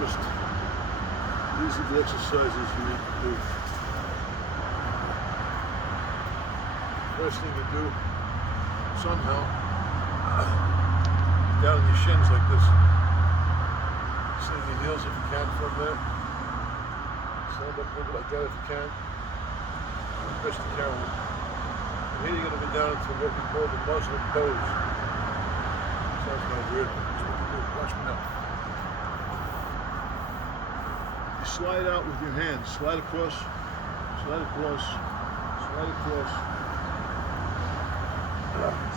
promised, these are the exercises you need to do. First thing to do, somehow, down on your shins like this. Send your heels if you can from there. Stand up over like that if you can. Best you can. And here you're going to go down into what we call the Muslim pose. Sounds kind of weird, but that's what you do. Watch me now. You slide out with your hands. Slide across, slide across, slide across.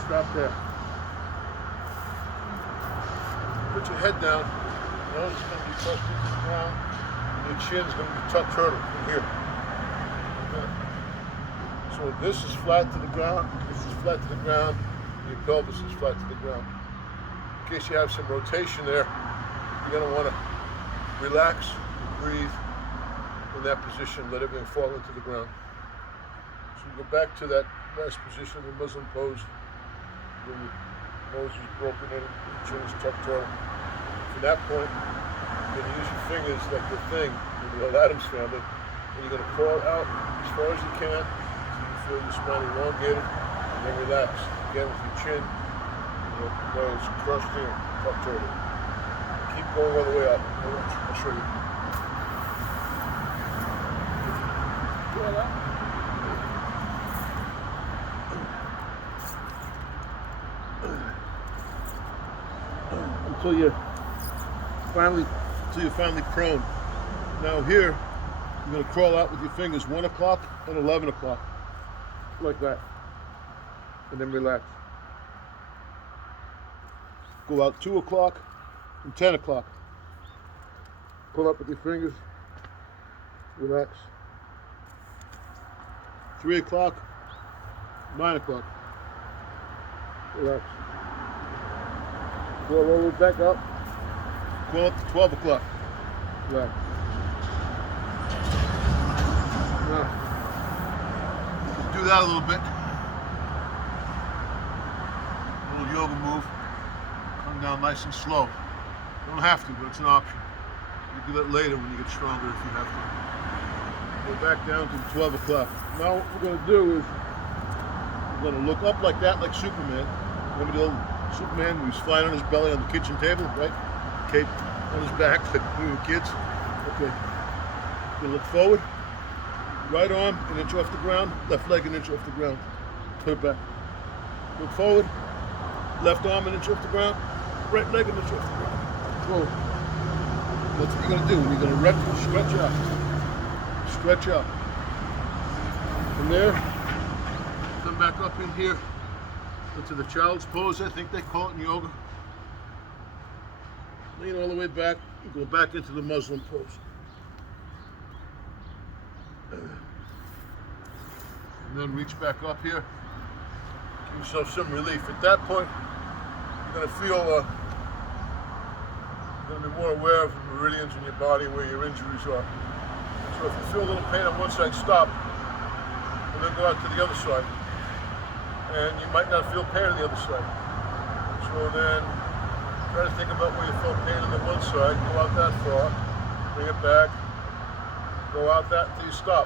Stop there. Put your head down. Nose is going to be pressed into the ground. And your chin is going to be tucked turtle from here. Okay. So this is flat to the ground. This is flat to the ground. And your pelvis is flat to the ground. In case you have some rotation there, you're going to want to relax, breathe in that position. Let everything fall into the ground. So you go back to that nice position, the Muslim pose, where your nose is broken in, your chin is tucked turtle. From that point, you're going to use your fingers like your thing in the old Addams Family, and you're going to crawl out as far as you can so you feel your spine elongated, and then relax. Again with your chin, your nose crushed in, tucked turtle. Keep going all the way up. I'll show you. Feel that? Until you're finally prone. Now here, you're going to crawl out with your fingers 1 o'clock and 11 o'clock, like that, and then relax. Go out 2 o'clock and 10 o'clock. Pull up with your fingers, relax. 3 o'clock, 9 o'clock, relax. Go all the way back up. Go up to 12 o'clock. Right. Now, do that a little bit. A little yoga move. Come down nice and slow. You don't have to, but it's an option. You do that later when you get stronger if you have to. Go back down to 12 o'clock. Now what we're going to do is we're going to look up like that, like Superman. Remember the old Superman who's flying on his belly on the kitchen table, right? Cape on his back, like we were kids. Okay. You look forward. Right arm an inch off the ground, left leg an inch off the ground. Put it back. Look forward. Left arm an inch off the ground, right leg an inch off the ground. Forward. That's what you're going to do. You're going to stretch out. Stretch out. From there, come back up in here into the child's pose, I think they call it in yoga. Lean all the way back and go back into the Muslim pose. And then reach back up here. Give yourself some relief. At that point, you're going to feel, you're going to be more aware of the meridians in your body where your injuries are. So if you feel a little pain on one side, stop. And then go out to the other side. And you might not feel pain on the other side. So then try to think about where you felt pain on the one side, go out that far, bring it back, go out that until you stop.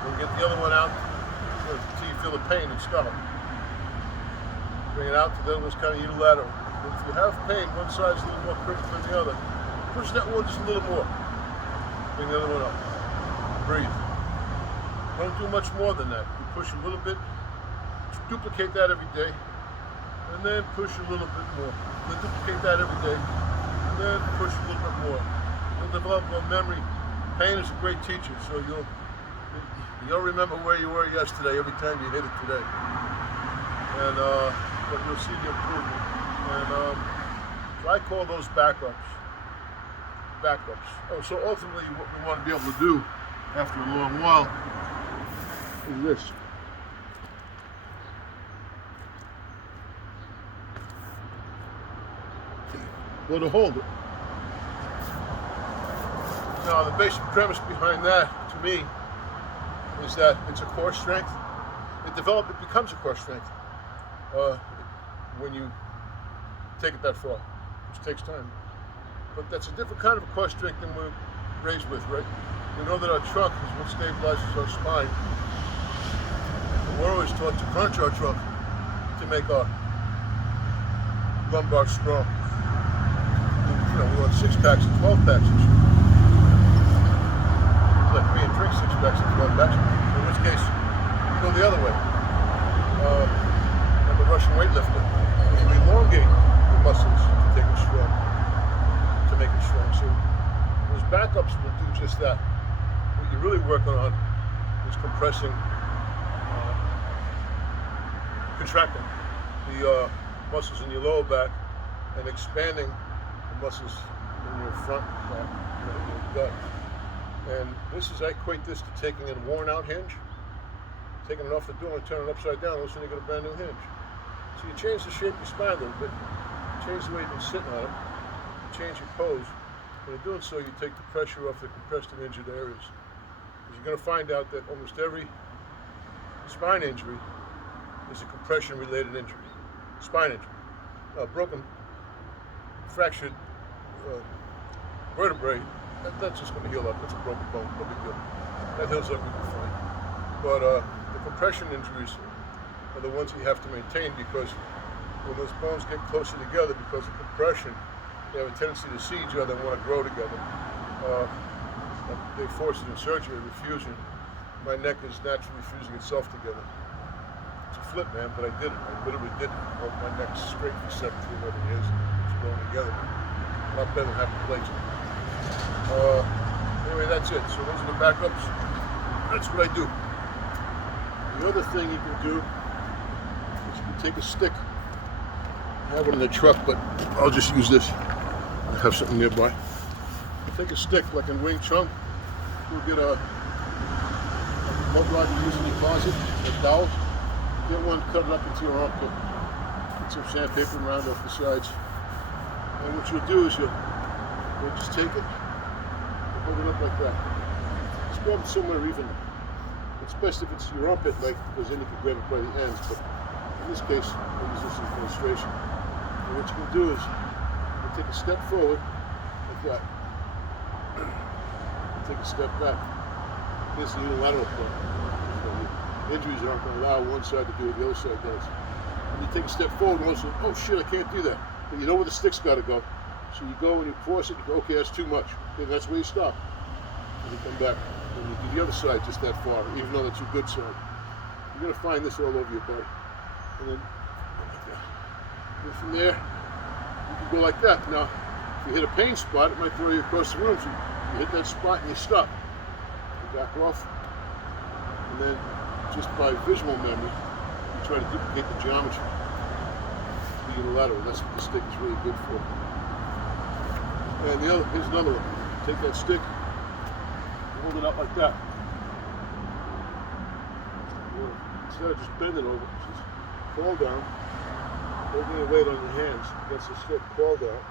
Then get the other one out until you feel the pain and stop. Bring it out to the other one's kind of unilateral. But if you have pain, one side's a little more critical than the other, push that one just a little more. Bring the other one up. Breathe. Don't do much more than that. You push a little bit, duplicate that every day, and then push a little bit more. Then duplicate that every day, and then push a little bit more. You'll develop a memory. Pain is a great teacher, so you'll remember where you were yesterday every time you hit it today. And but you'll see the improvement. And so I call those backups. Backups. Oh, so ultimately what we want to be able to do after a long while is this. Or to hold it. Now, the basic premise behind that, to me, is that it's a core strength. It becomes a core strength when you take it that far, which takes time. But that's a different kind of a core strength than we're raised with, right? We know that our trunk is what stabilizes our spine. And we're always taught to crunch our trunk to make our lumbar strong. You know, we want 6-packs and 12-packs and shit. Like me and drink 6-packs and 12-packs. In which case, you go the other way. And the Russian weightlifter, you elongate the muscles to take it strong, to make it strong. So those backups will do just that. What you're really working on is compressing, contracting the muscles in your lower back and expanding the muscles in your front back, your gut. And this is, I equate this to taking a worn out hinge, taking it off the door and turning it upside down, all of a sudden you get a brand new hinge. So you change the shape of your spine a little bit, change the way you've been sitting on it, change your pose. And in doing so, you take the pressure off the compressed and injured areas. Because you're going to find out that almost every spine injury is a compression-related injury. Spine injury. Broken, fractured vertebrae, that's just going to heal up. That's a broken bone, no big deal. That heals up, you'll be fine. But the compression injuries are the ones that you have to maintain, because when those bones get closer together because of compression, they have a tendency to see each other and want to grow together. They force it in surgery, refusion. My neck is naturally fusing itself together. It's a flip, man, but I did it. I literally did it. My neck's straight for 17, 11 years. It's going together. A lot better than having plates. Anyway, that's it. So those are the backups. That's what I do. The other thing you can do is you can take a stick. I have one in the truck, but I'll just use this. I have something nearby. Take a stick, like in Wing Chun. You'll get a mud rod you use in your closet, a dowel. Get one, cut it up into your armpit. Put some sandpaper and round off the sides. And what you'll do is you'll just take it and hold it up like that. Just grab it somewhere even. It's best if it's your armpit length, because then you can grab it by the ends. But in this case, I'll use this as an illustration. And what you can do is you take a step forward like that. Take a step back. This is the unilateral part. Injuries aren't going to allow one side to do what the other side does. And you take a step forward and also, oh shit, I can't do that. But you know where the stick's got to go. So you go and you force it, you go, okay, that's too much. Okay, that's where you stop. And you come back. And you do the other side just that far, even though that's your good side. You're going to find this all over your body. And then, and from there, you can go like that. Now, if you hit a pain spot, it might throw you across the room. So you hit that spot and you stop. You back off. And then, just by visual memory, you try to duplicate the geometry. The unilateral, that's what the stick is really good for. And here's another one. Take that stick, hold it up like that. Instead of just bending over, just fall down, holding your weight on your hands against the stick, fall down.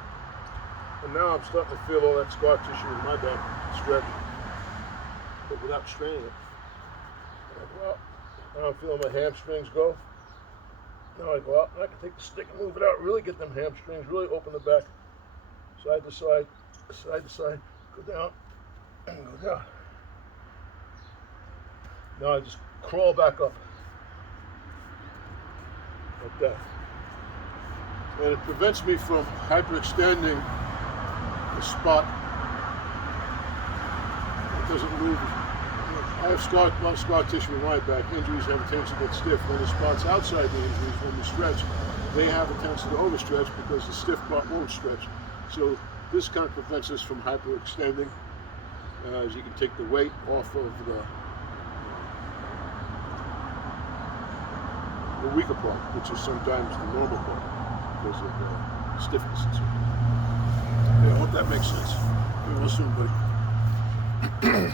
And now I'm starting to feel all that scar tissue in my back stretch, but without straining it. Well, now I'm feeling my hamstrings go. Now I go out and I can take the stick and move it out, really get them hamstrings, really open the back, side to side, side to side, go down, and go down. Now I just crawl back up, like that. And it prevents me from hyperextending the spot. It doesn't move. I have a lot of scar tissue in my back. Injuries have a tendency to get stiff. When the spots outside the injuries, when you stretch, they have a tendency to overstretch because the stiff part won't stretch. So this kind of prevents us from hyperextending, as you can take the weight off of the weaker part, which is sometimes the normal part because of stiffness and so on. I hope that makes sense. Very well soon, buddy.